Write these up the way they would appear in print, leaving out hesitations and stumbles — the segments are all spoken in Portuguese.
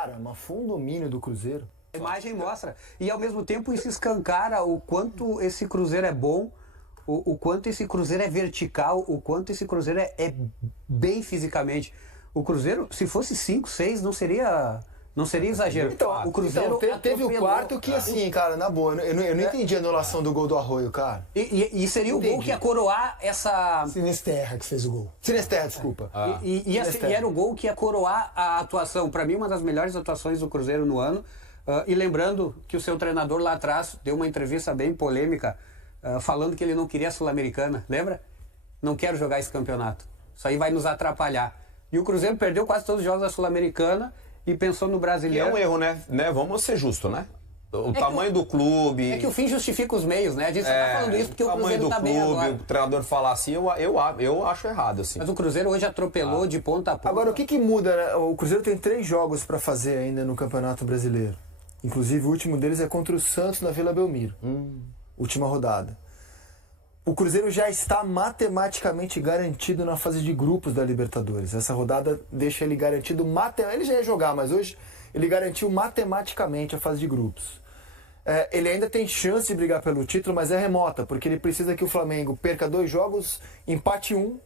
Cara, mas foi um domínio do Cruzeiro. A imagem mostra. E ao mesmo tempo isso escancara o quanto esse Cruzeiro é bom, o quanto esse Cruzeiro é vertical, o quanto esse Cruzeiro é bem fisicamente. O Cruzeiro, se fosse 5, 6, não seria exagero. Então, o Cruzeiro teve o atropelou. quarto que, assim, cara, na boa, eu não entendi a anulação do gol do Arroio, cara. E seria o gol que ia coroar essa... Sinisterra que fez o gol. Sinisterra, desculpa. E era o gol que ia coroar a atuação. Para mim, uma das melhores atuações do Cruzeiro no ano. E lembrando que o seu treinador lá atrás deu uma entrevista bem polêmica, falando que ele não queria a Sul-Americana, lembra? Não quero jogar esse campeonato. Isso aí vai nos atrapalhar. E o Cruzeiro perdeu quase todos os jogos da Sul-Americana e pensou no brasileiro. E é um erro, né? Vamos ser justos, né? O tamanho do clube... É que o fim justifica os meios, né? A gente só tá falando isso porque o Cruzeiro tá bem agora. O treinador falar assim, eu acho errado, assim. Mas o Cruzeiro hoje atropelou de ponta a ponta. Agora, o que muda, né? O Cruzeiro tem 3 jogos para fazer ainda no Campeonato Brasileiro. Inclusive, o último deles é contra o Santos na Vila Belmiro. Última rodada. O Cruzeiro já está matematicamente garantido na fase de grupos da Libertadores. Essa rodada deixa ele garantido... Ele já ia jogar, mas hoje ele garantiu matematicamente a fase de grupos. Ele ainda tem chance de brigar pelo título, mas é remota, porque ele precisa que o Flamengo perca 2 jogos, empate 1,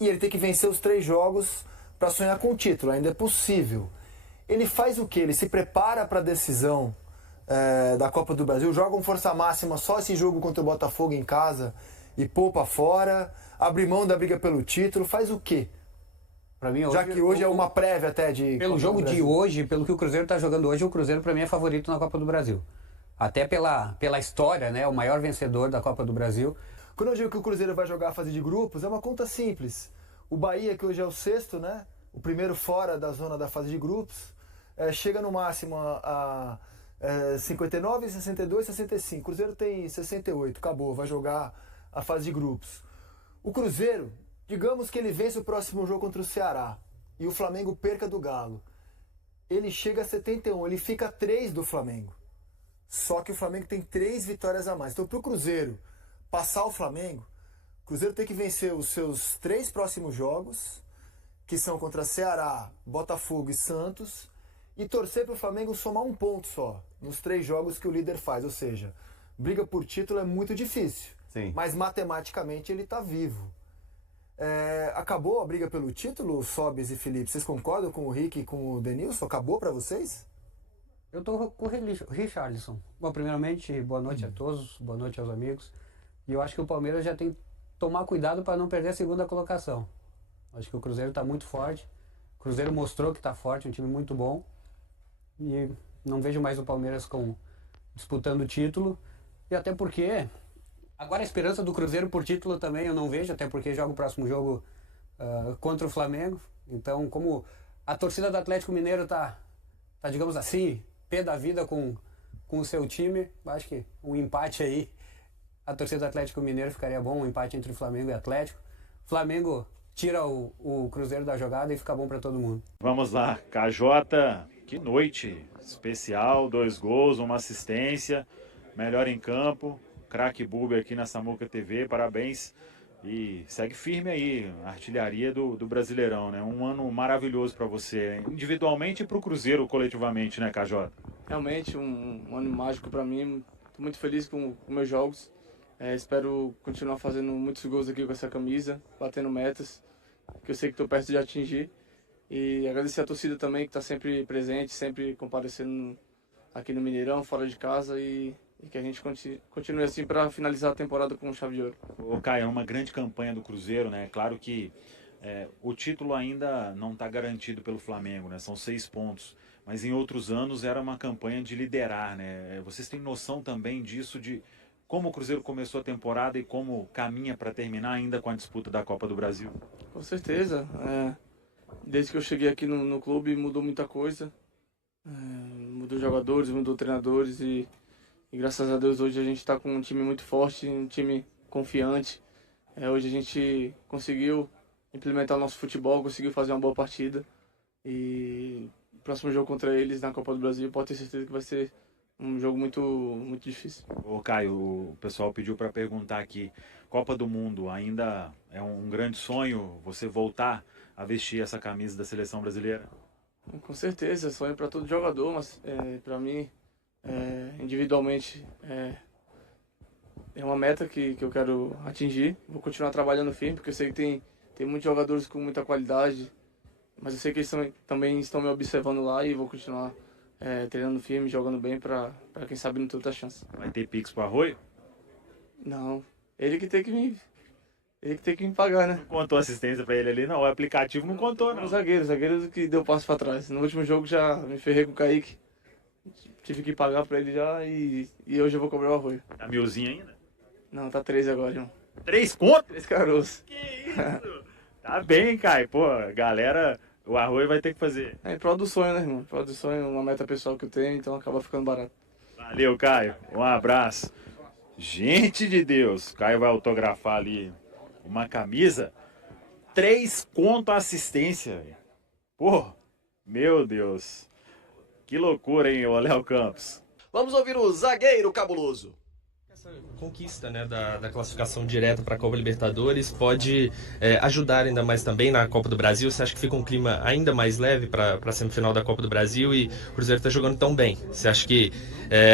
e ele tem que vencer os 3 jogos para sonhar com o título. Ainda é possível. Ele faz o quê? Ele se prepara para a decisão da Copa do Brasil, joga com força máxima só esse jogo contra o Botafogo em casa e poupa fora, abre mão da briga pelo título, faz o quê? Pra mim, já que hoje é uma prévia até de... Pelo jogo de hoje, pelo que o Cruzeiro está jogando hoje, o Cruzeiro para mim é favorito na Copa do Brasil. Até pela história, né? O maior vencedor da Copa do Brasil. Quando eu digo que o Cruzeiro vai jogar a fase de grupos, é uma conta simples. O Bahia, que hoje é o 6º, né? O primeiro fora da zona da fase de grupos, chega no máximo a 59, 62, 65. O Cruzeiro tem 68, acabou, vai jogar a fase de grupos. O Cruzeiro, digamos que ele vence o próximo jogo contra o Ceará e o Flamengo perca do Galo. Ele chega a 71, ele fica a 3 do Flamengo. Só que o Flamengo tem 3 vitórias a mais. Então, para o Cruzeiro passar o Flamengo, o Cruzeiro tem que vencer os seus 3 próximos jogos, que são contra Ceará, Botafogo e Santos, e torcer para o Flamengo somar 1 ponto só nos 3 jogos que o líder faz. Ou seja, briga por título é muito difícil. Sim. Mas matematicamente ele está vivo. Acabou a briga pelo título, Sobis e Felipe? Vocês concordam com o Rick e com o Denilson? Acabou para vocês? Eu tô com o Richarlison. Bom, primeiramente, boa noite a todos, boa noite aos amigos. E eu acho que o Palmeiras já tem que tomar cuidado para não perder a 2ª colocação. Acho que o Cruzeiro está muito forte. O Cruzeiro mostrou que está forte, um time muito bom. E não vejo mais o Palmeiras disputando o título. E até porque agora a esperança do Cruzeiro por título também eu não vejo, até porque joga o próximo jogo contra o Flamengo. Então, como a torcida do Atlético Mineiro tá digamos assim, pé da vida com o seu time, acho que um empate aí, a torcida do Atlético Mineiro ficaria bom, um empate entre Flamengo e Atlético. Flamengo tira o Cruzeiro da jogada e fica bom para todo mundo. Vamos lá, KJ, que noite especial, 2 gols, 1 assistência, melhor em campo, craque Buber aqui na Samuca TV, parabéns. E segue firme aí, a artilharia do Brasileirão, né? Um ano maravilhoso para você, individualmente e para o Cruzeiro coletivamente, né, KJ? Realmente, um ano mágico para mim. Estou muito feliz com meus jogos. Espero continuar fazendo muitos gols aqui com essa camisa, batendo metas, que eu sei que estou perto de atingir. E agradecer a torcida também, que está sempre presente, sempre comparecendo aqui no Mineirão, fora de casa, e que a gente continue assim para finalizar a temporada com chave de ouro. Ô, Caio, é uma grande campanha do Cruzeiro, né? Claro que o título ainda não está garantido pelo Flamengo, né? São 6 pontos. Mas em outros anos era uma campanha de liderar, né? Vocês têm noção também disso, de como o Cruzeiro começou a temporada e como caminha para terminar ainda com a disputa da Copa do Brasil? Com certeza. Desde que eu cheguei aqui no clube mudou muita coisa. Mudou jogadores, mudou treinadores e graças a Deus hoje a gente está com um time muito forte, um time confiante. Hoje a gente conseguiu implementar o nosso futebol, conseguiu fazer uma boa partida. E o próximo jogo contra eles na Copa do Brasil pode ter certeza que vai ser um jogo muito, muito difícil. Ô Caio, o pessoal pediu para perguntar aqui, Copa do Mundo ainda é um grande sonho você voltar a vestir essa camisa da seleção brasileira? Com certeza, sonho para todo jogador, mas para mim, individualmente, é uma meta que eu quero atingir. Vou continuar trabalhando firme, porque eu sei que tem muitos jogadores com muita qualidade, mas eu sei que eles também estão me observando lá e vou continuar treinando firme, jogando bem para quem sabe não ter outra chance. Vai ter Pix pro Arroio? Não, ele que tem que me pagar, né? Não contou assistência pra ele ali, não. O aplicativo não contou, não. O zagueiro que deu passo para trás. No último jogo já me ferrei com o Kaique. Tive que pagar para ele já e hoje eu vou cobrar o Arroio. Tá milzinho ainda? Não, tá 3 agora, irmão. 3 conto? 3 caroços. Que isso? Tá bem, Caio. Pô, galera, o Arroio vai ter que fazer. É em prol do sonho, né, irmão? Em prol do sonho, uma meta pessoal que eu tenho, então acaba ficando barato. Valeu, Caio. Um abraço. Gente de Deus. Caio vai autografar ali uma camisa. 3 conto a assistência. Pô, meu Deus. Que loucura, hein, ô Léo Campos. Vamos ouvir o zagueiro cabuloso. Essa conquista, né, da classificação direta para a Copa Libertadores pode ajudar ainda mais também na Copa do Brasil? Você acha que fica um clima ainda mais leve para a semifinal da Copa do Brasil e o Cruzeiro está jogando tão bem? Você acha que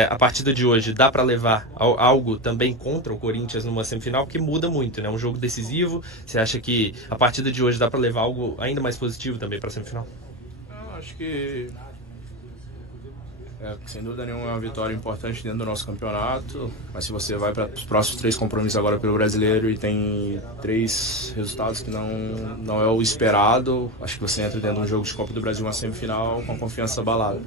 a partida de hoje dá para levar algo também contra o Corinthians numa semifinal? Porque muda muito, né? Um jogo decisivo. Você acha que a partida de hoje dá para levar algo ainda mais positivo também para a semifinal? Eu acho que sem dúvida nenhuma é uma vitória importante dentro do nosso campeonato, mas se você vai para os próximos 3 compromissos agora pelo Brasileiro e tem 3 resultados que não é o esperado, acho que você entra dentro de um jogo de Copa do Brasil, uma semifinal, com a confiança abalada.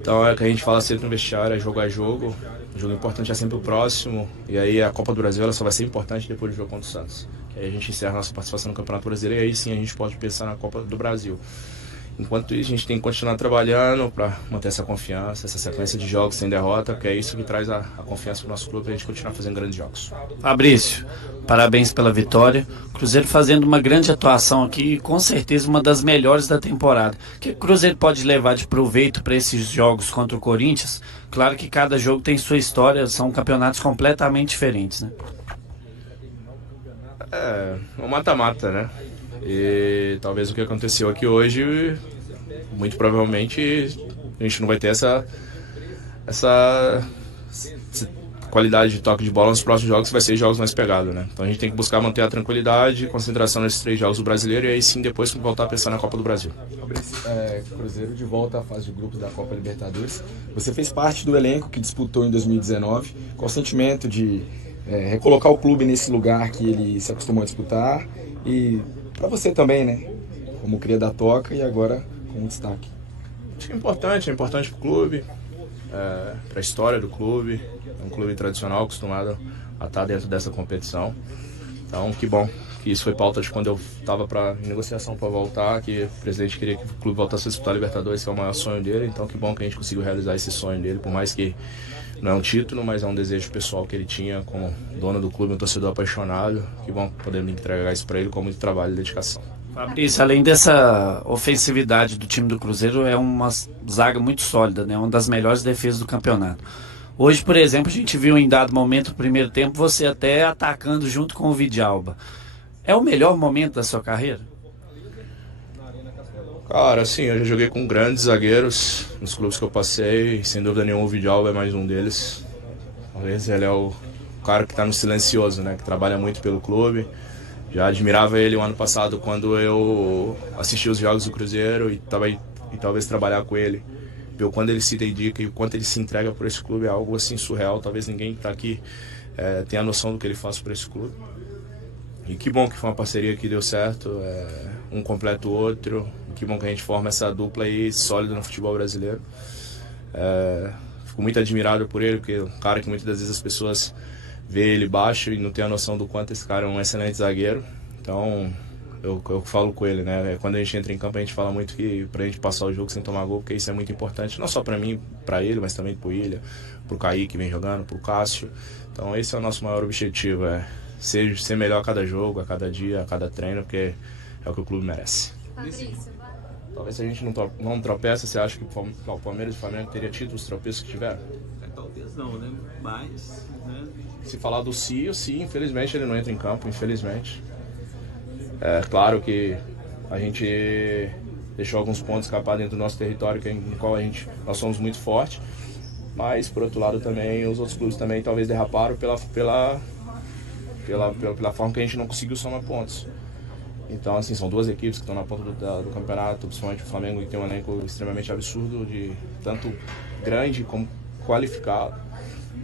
Então é o que a gente fala sempre no vestiário, é jogo a jogo. O jogo importante é sempre o próximo, e aí a Copa do Brasil ela só vai ser importante depois do jogo contra o Santos. Que aí a gente encerra a nossa participação no Campeonato Brasileiro e aí sim a gente pode pensar na Copa do Brasil. Enquanto isso, a gente tem que continuar trabalhando para manter essa confiança, essa sequência de jogos sem derrota, porque é isso que traz a confiança para o nosso clube para a gente continuar fazendo grandes jogos. Fabrício, parabéns pela vitória. Cruzeiro fazendo uma grande atuação aqui, com certeza uma das melhores da temporada. O que o Cruzeiro pode levar de proveito para esses jogos contra o Corinthians? Claro que cada jogo tem sua história, são campeonatos completamente diferentes, né? Um mata-mata, né? E talvez o que aconteceu aqui hoje, muito provavelmente a gente não vai ter essa qualidade de toque de bola nos próximos jogos, vai ser jogos mais pegados, né? Então a gente tem que buscar manter a tranquilidade, concentração nesses 3 jogos do Brasileiro e aí sim depois voltar a pensar na Copa do Brasil. Cruzeiro de volta à fase de grupos da Copa Libertadores. Você fez parte do elenco que disputou em 2019. Qual o sentimento de recolocar o clube nesse lugar que ele se acostumou a disputar? E para você também, né? Como cria da Toca e agora com destaque. Acho que é importante para o clube, para a história do clube. É um clube tradicional, acostumado a estar dentro dessa competição. Então, que bom que isso foi pauta de quando eu estava em negociação para voltar, que o presidente queria que o clube voltasse a disputar a Libertadores, que é o maior sonho dele. Então, que bom que a gente conseguiu realizar esse sonho dele, por mais que não é um título, mas é um desejo pessoal que ele tinha como dono do clube, um torcedor apaixonado. Que bom que podemos entregar isso para ele com muito trabalho e dedicação. Fabrício, além dessa ofensividade do time do Cruzeiro, é uma zaga muito sólida, né? Uma das melhores defesas do campeonato. Hoje, por exemplo, a gente viu em dado momento do primeiro tempo você até atacando junto com o Vidalba. É o melhor momento da sua carreira? Cara, assim, eu já joguei com grandes zagueiros nos clubes que eu passei, sem dúvida nenhuma o Vidalba é mais um deles. Talvez ele é o cara que está no silencioso, né? Que trabalha muito pelo clube. Já admirava ele o ano passado quando eu assisti os jogos do Cruzeiro e talvez trabalhar com ele. Ver o quanto ele se dedica e o quanto ele se entrega por esse clube é algo assim surreal. Talvez ninguém que está aqui tenha a noção do que ele faz por esse clube. E que bom que foi uma parceria que deu certo, um completa o outro. Que bom que a gente forma essa dupla aí sólida no futebol brasileiro. Fico muito admirado por ele, porque é um cara que muitas das vezes as pessoas vê ele baixo e não tem a noção do quanto esse cara é um excelente zagueiro. Então, eu falo com ele, né? Quando a gente entra em campo, a gente fala muito que pra gente passar o jogo sem tomar gol, porque isso é muito importante, não só pra mim, pra ele, mas também pro Ilha, pro Kaique que vem jogando, pro Cássio. Então, esse é o nosso maior objetivo, ser melhor a cada jogo, a cada dia, a cada treino, porque é o que o clube merece. Talvez se a gente não tropeça, você acha que o Palmeiras e o Flamengo teria tido os tropeços que tiveram? Talvez não, né? Mas, né? Se falar do Cio, sim, infelizmente ele não entra em campo, infelizmente. É claro que a gente deixou alguns pontos escapar dentro do nosso território, no qual nós somos muito fortes. Mas, por outro lado, também os outros clubes também talvez derraparam pela forma que a gente não conseguiu somar pontos. Então, assim, são duas equipes que estão na ponta do campeonato, principalmente o Flamengo, que tem um elenco extremamente absurdo, de tanto grande como qualificado.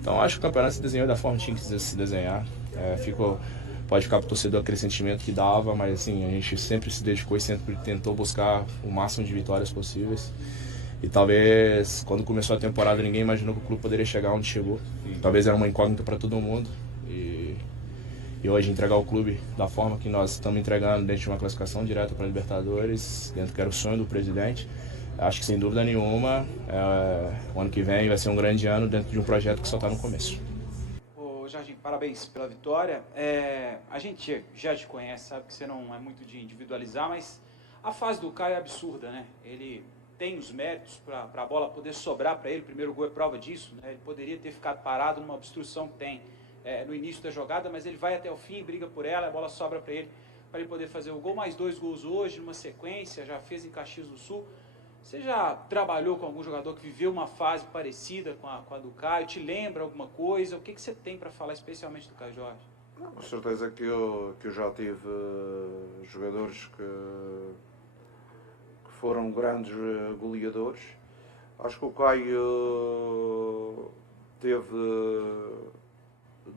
Então, acho que o campeonato se desenhou da forma que tinha que se desenhar. Pode ficar para o torcedor aquele sentimento que dava, mas assim, a gente sempre se dedicou e sempre tentou buscar o máximo de vitórias possíveis. E talvez, quando começou a temporada, ninguém imaginou que o clube poderia chegar onde chegou. Talvez era uma incógnita para todo mundo. E hoje entregar o clube da forma que nós estamos entregando, dentro de uma classificação direta para a Libertadores, dentro que era o sonho do presidente, acho que sem dúvida nenhuma, o ano que vem vai ser um grande ano dentro de um projeto que só está no começo. Ô Jardim, parabéns pela vitória. A gente já te conhece, sabe que você não é muito de individualizar, mas a fase do Caio é absurda, né? Ele tem os méritos para a bola poder sobrar para ele, o primeiro gol é prova disso, né? Ele poderia ter ficado parado numa obstrução que tem no início da jogada, mas ele vai até o fim, briga por ela, a bola sobra para ele poder fazer o gol. Mais 2 gols hoje, numa sequência, já fez em Caxias do Sul. Você já trabalhou com algum jogador que viveu uma fase parecida com a do Caio? Te lembra alguma coisa? O que você tem para falar especialmente do Caio Jorge? Com certeza que eu já tive jogadores que foram grandes goleadores. Acho que o Caio teve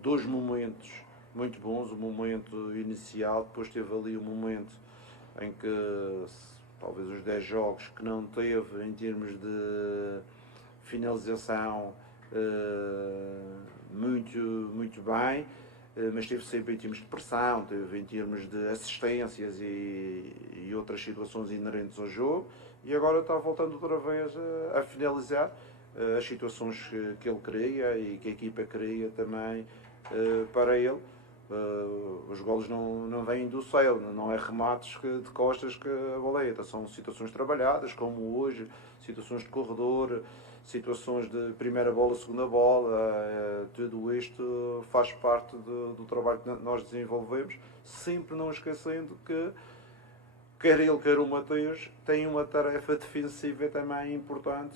2 momentos muito bons. O momento inicial, depois teve ali um momento em que talvez os 10 jogos que não teve em termos de finalização muito bem, mas teve sempre em termos de pressão, teve em termos de assistências e outras situações inerentes ao jogo, e agora está voltando outra vez a finalizar as situações que ele cria e que a equipa cria também para ele. Os golos não vêm do céu, não é remates de costas que a bola entra, são situações trabalhadas, como hoje, situações de corredor, situações de primeira bola, segunda bola. Tudo isto faz parte do trabalho que nós desenvolvemos, sempre não esquecendo que quer ele, quer o Mateus, tem uma tarefa defensiva também importante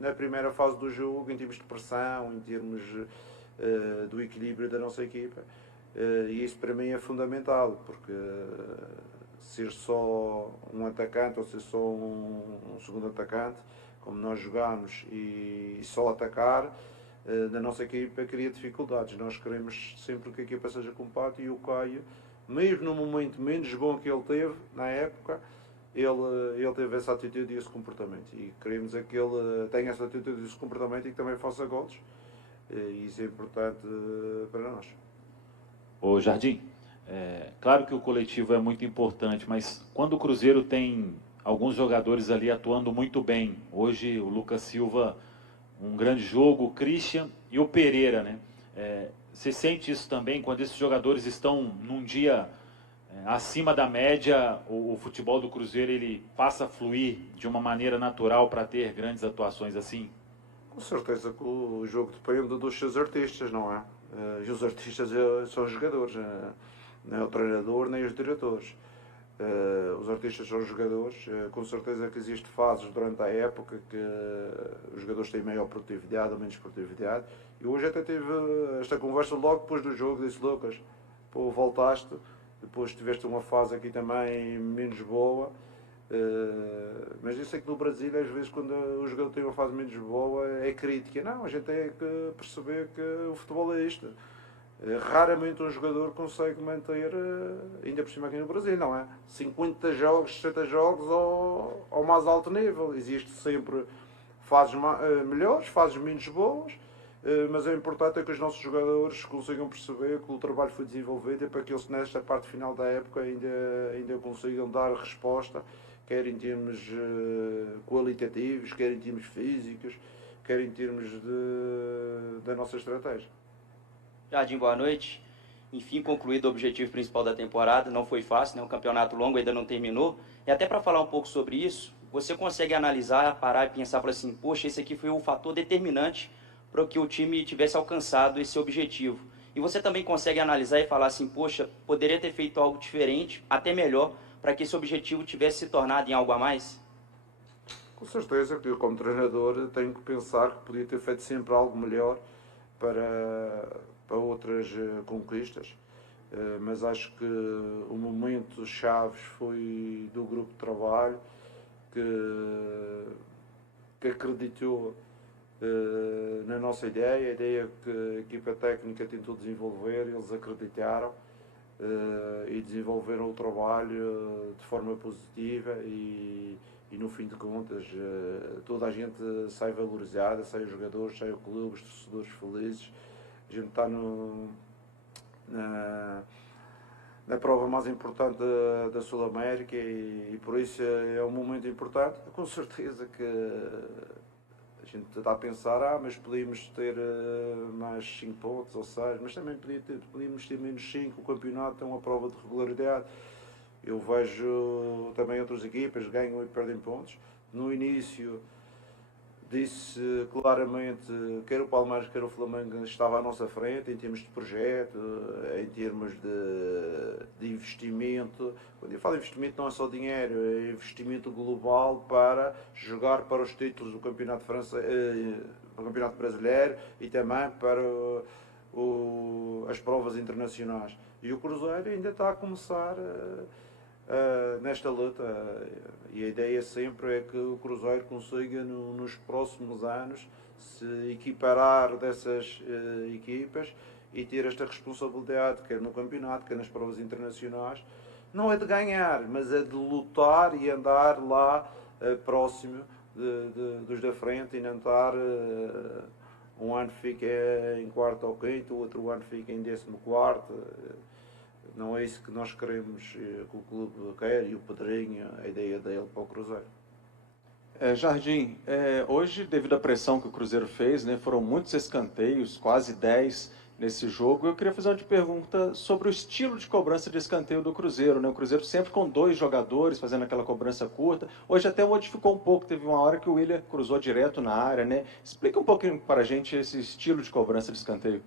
na primeira fase do jogo, em termos de pressão, em termos do equilíbrio da nossa equipa. E isso para mim é fundamental, porque ser só um atacante ou ser só um segundo atacante, como nós jogamos, e só atacar, na nossa equipa cria dificuldades. Nós queremos sempre que a equipa seja compacta, e o Caio, mesmo no momento menos bom que ele teve na época, ele teve essa atitude e esse comportamento, e queremos que ele tenha essa atitude e esse comportamento e que também faça golos, e isso é importante para nós. Ô Jardim, claro que o coletivo é muito importante, mas quando o Cruzeiro tem alguns jogadores ali atuando muito bem, hoje o Lucas Silva, um grande jogo, o Christian e o Pereira, né? Você sente isso também, quando esses jogadores estão num dia acima da média, o futebol do Cruzeiro ele passa a fluir de uma maneira natural para ter grandes atuações assim? Com certeza que o jogo depende dos seus artistas, não é? E os artistas são os jogadores, não é o treinador nem os diretores. Os artistas são os jogadores. Com certeza que existem fases durante a época que os jogadores têm maior produtividade ou menos produtividade. E hoje até tive esta conversa logo depois do jogo, disse: Lucas, pô, voltaste, depois tiveste uma fase aqui também menos boa. Mas eu sei que no Brasil, às vezes, quando o jogador tem uma fase menos boa, é crítica. Não, a gente tem que perceber que o futebol é isto. Raramente um jogador consegue manter, ainda por cima aqui no Brasil, não é? 50 jogos, 60 jogos ao mais alto nível. Existe sempre fases melhores, fases menos boas, mas é importante que os nossos jogadores consigam perceber que o trabalho foi desenvolvido, e para que eles, nesta parte final da época, ainda consigam dar resposta, quer em termos qualitativos, quer em termos físicos, quer em termos da nossa estratégia. Jardim, boa noite. Enfim, concluído o objetivo principal da temporada, não foi fácil, né? Um campeonato longo ainda não terminou. E até para falar um pouco sobre isso, você consegue analisar, parar e pensar, falar assim, poxa, esse aqui foi o fator determinante para que o time tivesse alcançado esse objetivo. E você também consegue analisar e falar assim, poxa, poderia ter feito algo diferente, até melhor, para que esse objetivo tivesse se tornado em algo a mais? Com certeza que eu, como treinador, tenho que pensar que podia ter feito sempre algo melhor para outras conquistas. Mas acho que o momento chave foi do grupo de trabalho que acreditou na nossa ideia, a ideia que a equipa técnica tentou desenvolver, eles acreditaram e desenvolveram o trabalho de forma positiva e no fim de contas toda a gente sai valorizada, sai os jogadores, sai o clube, os torcedores felizes. A gente está na prova mais importante da Sul-América e por isso é um momento importante. Com certeza que a gente está a pensar, mas podíamos ter mais 5 pontos ou 6, mas também podíamos ter menos 5, o campeonato é uma prova de regularidade. Eu vejo também outras equipas ganham e perdem pontos. No início disse claramente, quer o Palmeiras, quer o Flamengo estava à nossa frente em termos de projeto, em termos de investimento. Quando eu falo investimento não é só dinheiro, é investimento global para jogar para os títulos do Campeonato do Campeonato Brasileiro e também para as provas internacionais. E o Cruzeiro ainda está a começar nesta luta e a ideia sempre é que o Cruzeiro consiga nos próximos anos se equiparar dessas equipas e ter esta responsabilidade, quer no campeonato, quer nas provas internacionais. Não é de ganhar, mas é de lutar e andar lá próximo dos da frente e não estar um ano fica em quarto ou quinto, o outro ano fica em 14º. Não é isso que nós queremos, que o clube quer e o Pedrinho, a ideia dele para o Cruzeiro. Jardim, hoje, devido à pressão que o Cruzeiro fez, né, foram muitos escanteios, quase 10 nesse jogo. Eu queria fazer uma pergunta sobre o estilo de cobrança de escanteio do Cruzeiro, né? O Cruzeiro sempre com 2 jogadores fazendo aquela cobrança curta. Hoje até modificou um pouco, teve uma hora que o William cruzou direto na área, né? Explica um pouquinho para a gente esse estilo de cobrança de escanteio.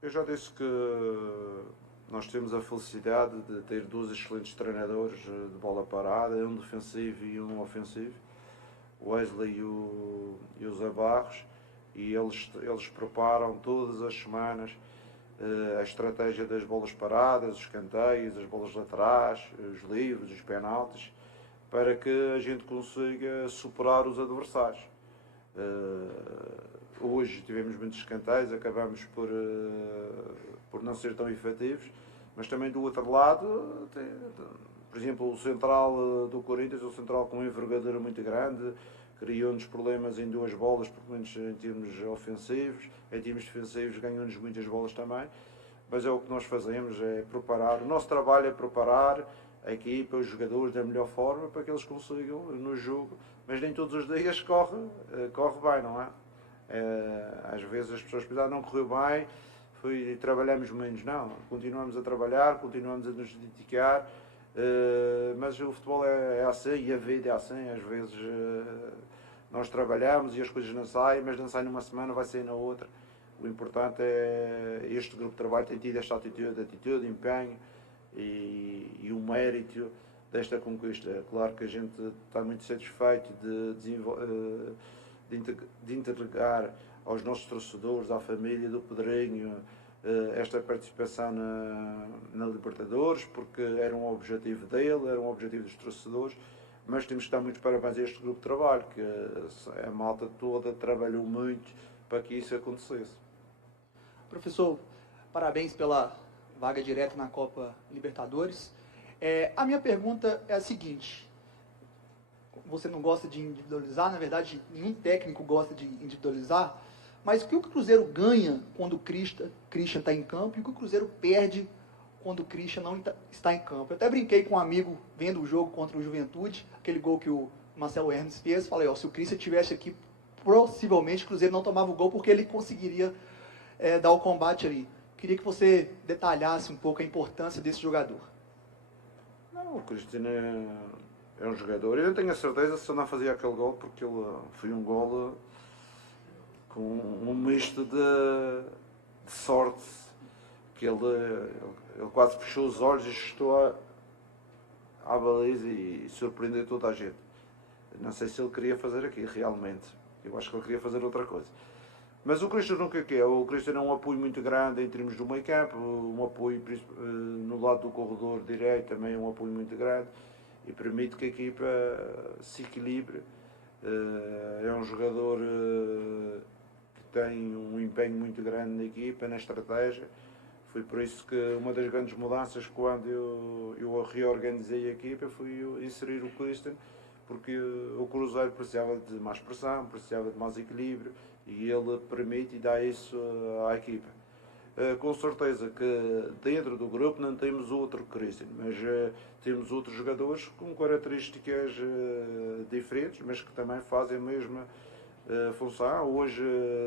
Eu já disse que nós temos a felicidade de ter 2 excelentes treinadores de bola parada, um defensivo e um ofensivo, o Wesley e o Zé Barros, e eles preparam todas as semanas a estratégia das bolas paradas, os escanteios, as bolas laterais, os livres, os penaltis, para que a gente consiga superar os adversários. Hoje tivemos muitos escanteios, acabamos por não ser tão efetivos, mas também do outro lado, por exemplo, o central do Corinthians, o central com uma envergadura muito grande, criou-nos problemas em 2 bolas, pelo menos em termos ofensivos, em termos defensivos ganhou-nos muitas bolas também, mas é o que nós fazemos, é preparar, o nosso trabalho é preparar a equipa, os jogadores da melhor forma para que eles consigam no jogo, mas nem todos os dias corre bem, não é? Às vezes as pessoas pensam, não correu bem, trabalhamos menos. Não, continuamos a trabalhar, continuamos a nos dedicar, mas o futebol é assim e a vida é assim. Às vezes nós trabalhamos e as coisas não saem, mas não saem numa semana, vai sair na outra. O importante é este grupo de trabalho tem tido esta atitude, empenho e o mérito desta conquista. Claro que a gente está muito satisfeito de entregar aos nossos torcedores, à família do Pedrinho, esta participação na Libertadores, porque era um objetivo dele, era um objetivo dos torcedores, mas temos que dar muitos parabéns a este grupo de trabalho, que a malta toda trabalhou muito para que isso acontecesse. Professor, parabéns pela vaga direta na Copa Libertadores. A minha pergunta é a seguinte: você não gosta de individualizar, na verdade nenhum técnico gosta de individualizar, mas o que o Cruzeiro ganha quando o Christian está em campo e o que o Cruzeiro perde quando o Christian não está em campo? Eu até brinquei com um amigo vendo o jogo contra o Juventude, aquele gol que o Marcelo Hermes fez, falei, se o Christian estivesse aqui, possivelmente o Cruzeiro não tomava o gol porque ele conseguiria dar o combate ali. Queria que você detalhasse um pouco a importância desse jogador. Não, o Christian é um jogador, eu tenho a certeza que se eu não fazia aquele gol, porque ele foi um gol com um misto de sorte, que ele quase fechou os olhos e chutou à baliza e surpreender toda a gente. Não sei se ele queria fazer aquilo realmente. Eu acho que ele queria fazer outra coisa. Mas o Christian nunca quer. O Christian é um apoio muito grande em termos do meio campo, um apoio no lado do corredor direito também é um apoio muito grande e permite que a equipa se equilibre. É um jogador que tem um empenho muito grande na equipa, na estratégia. Foi por isso que uma das grandes mudanças quando eu reorganizei a equipa foi inserir o Christian, porque o Cruzeiro precisava de mais pressão, precisava de mais equilíbrio e ele permite e dá isso à equipa. Com certeza que dentro do grupo não temos outro Christian, mas temos outros jogadores com características diferentes, mas que também fazem a mesma função. Hoje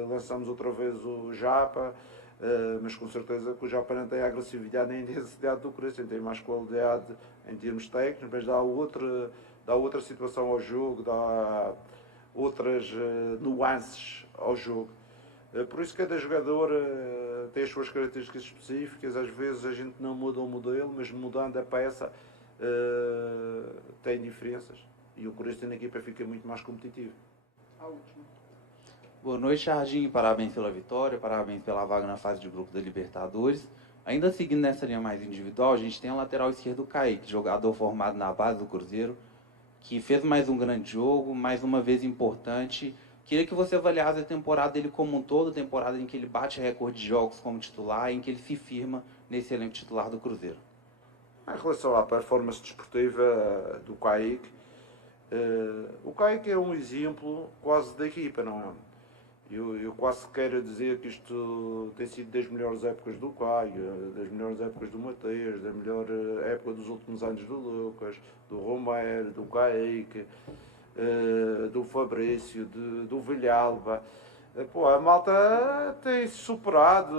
lançamos outra vez o Japa, mas com certeza que o Japa não tem a agressividade nem a intensidade do Christian, tem mais qualidade em termos técnicos, mas dá outra situação ao jogo, dá outras nuances ao jogo. Por isso cada jogador tem as suas características específicas, às vezes a gente não muda o modelo, mas mudando a peça tem diferenças e o Christian na equipa fica muito mais competitivo. A última. Boa noite, Jardim. Parabéns pela vitória, parabéns pela vaga na fase de grupo da Libertadores. Ainda seguindo nessa linha mais individual, a gente tem a lateral esquerdo Kaique, jogador formado na base do Cruzeiro, que fez mais um grande jogo, mais uma vez importante. Queria que você avaliasse a temporada dele como um todo, a temporada em que ele bate recorde de jogos como titular, em que ele se firma nesse elenco titular do Cruzeiro. Em relação à performance desportiva do Kaique, o Kaique é um exemplo quase da equipa, não é? Eu quase quero dizer que isto tem sido das melhores épocas do Caio, das melhores épocas do Mateus, da melhor época dos últimos anos do Lucas, do Romero, do Kaique, do Fabrício, do Villalba. Pô, a malta tem-se superado,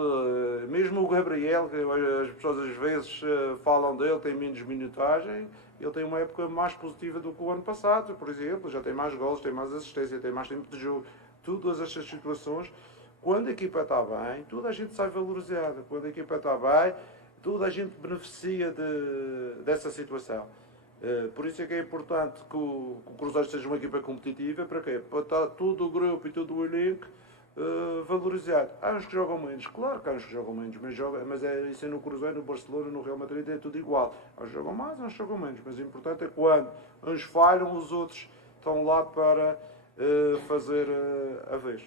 mesmo o Gabriel, que as pessoas às vezes falam dele, tem menos minutagem, ele tem uma época mais positiva do que o ano passado, por exemplo, já tem mais golos, tem mais assistência, tem mais tempo de jogo. Todas estas situações, quando a equipa está bem, toda a gente sai valorizada. Quando a equipa está bem, toda a gente beneficia dessa situação. Por isso é que é importante que o Cruzeiro seja uma equipa competitiva. Para quê? Para estar todo o grupo e todo o elenco valorizado. Há uns que jogam menos, claro que há uns que jogam menos, mas isso é no Cruzeiro, no Barcelona, no Real Madrid, é tudo igual. Uns jogam mais, uns jogam menos. Mas o importante é quando uns falham, os outros estão lá para fazer a vez.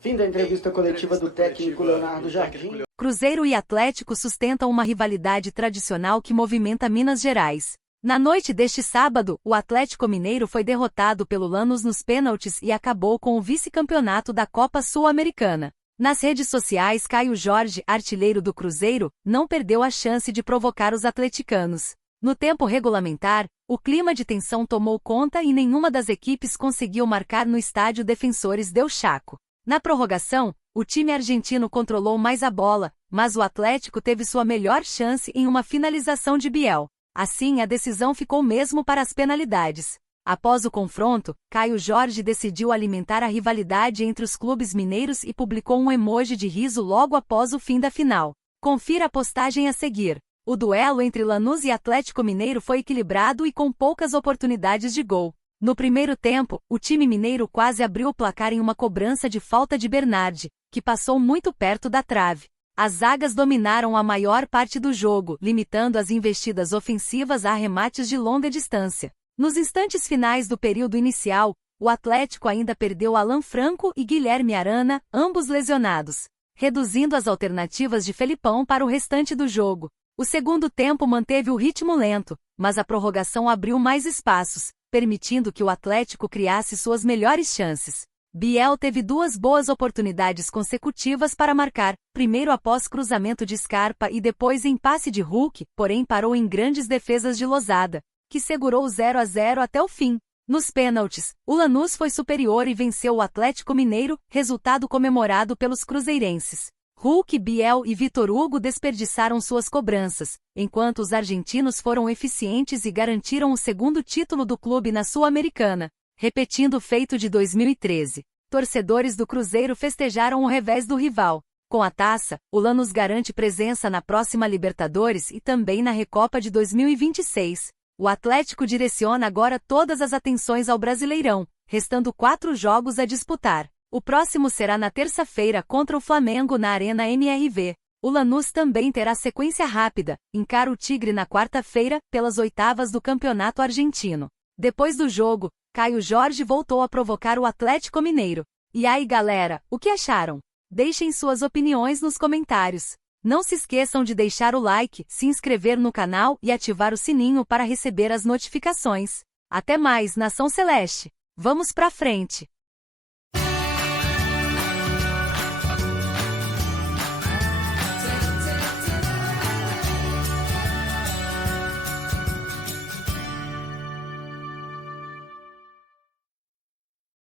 Fim da entrevista coletiva do técnico Leonardo Jardim. Cruzeiro e Atlético sustentam uma rivalidade tradicional que movimenta Minas Gerais. Na noite deste sábado, o Atlético Mineiro foi derrotado pelo Lanús nos pênaltis e acabou com o vice-campeonato da Copa Sul-Americana. Nas redes sociais, Caio Jorge, artilheiro do Cruzeiro, não perdeu a chance de provocar os atleticanos. No tempo regulamentar, o clima de tensão tomou conta e nenhuma das equipes conseguiu marcar no estádio Defensores del Chaco. Na prorrogação, o time argentino controlou mais a bola, mas o Atlético teve sua melhor chance em uma finalização de Biel. Assim, a decisão ficou mesmo para as penalidades. Após o confronto, Caio Jorge decidiu alimentar a rivalidade entre os clubes mineiros e publicou um emoji de riso logo após o fim da final. Confira a postagem a seguir. O duelo entre Lanús e Atlético Mineiro foi equilibrado e com poucas oportunidades de gol. No primeiro tempo, o time mineiro quase abriu o placar em uma cobrança de falta de Bernardi, que passou muito perto da trave. As zagas dominaram a maior parte do jogo, limitando as investidas ofensivas a arremates de longa distância. Nos instantes finais do período inicial, o Atlético ainda perdeu Alan Franco e Guilherme Arana, ambos lesionados, reduzindo as alternativas de Felipão para o restante do jogo. O segundo tempo manteve o ritmo lento, mas a prorrogação abriu mais espaços, permitindo que o Atlético criasse suas melhores chances. Biel teve duas boas oportunidades consecutivas para marcar, primeiro após cruzamento de Scarpa e depois em passe de Hulk, porém parou em grandes defesas de Losada, que segurou o 0-0 até o fim. Nos pênaltis, o Lanús foi superior e venceu o Atlético Mineiro, resultado comemorado pelos cruzeirenses. Hulk, Biel e Vitor Hugo desperdiçaram suas cobranças, enquanto os argentinos foram eficientes e garantiram o segundo título do clube na Sul-Americana, repetindo o feito de 2013. Torcedores do Cruzeiro festejaram o revés do rival. Com a taça, o Lanús garante presença na próxima Libertadores e também na Recopa de 2026. O Atlético direciona agora todas as atenções ao Brasileirão, restando 4 jogos a disputar. O próximo será na terça-feira contra o Flamengo na Arena MRV. O Lanús também terá sequência rápida, encara o Tigre na quarta-feira, pelas oitavas do Campeonato Argentino. Depois do jogo, Caio Jorge voltou a provocar o Atlético Mineiro. E aí galera, o que acharam? Deixem suas opiniões nos comentários. Não se esqueçam de deixar o like, se inscrever no canal e ativar o sininho para receber as notificações. Até mais, Nação Celeste! Vamos pra frente!